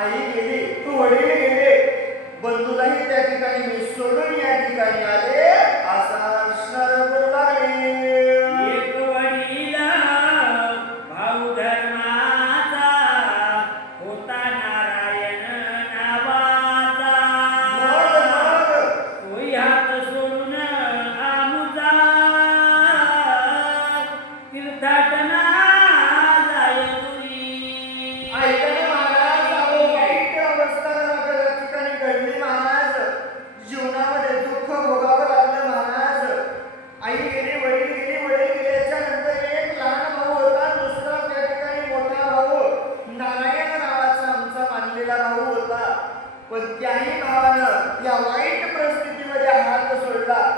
आई गेली, तू वडील गेले, बंधूलाही त्या ठिकाणी मी सोडून या ठिकाणी आले, असा असणार करू लागले. एक वडील भाऊ धर्माचा होता नारायण नावाचा. तोही हात सोडून आमुचा तीर्थाटना जाय दुरी. ऐकले महाराज, अहो वाईट अवस्था त्या ठिकाणी घडली महाराज. जीवनामध्ये दुःख भोगावं लागलं महाराज. आई गेली, वडील गेली, वडील गेल्याच्या नंतर एक लहान भाऊ होता, दुसरा त्या ठिकाणी मोठा भाऊ नारायण नावाचा आमचा मानलेला भाऊ होता. पण त्याही भावानं या वाईट परिस्थितीमध्ये हात सोडला.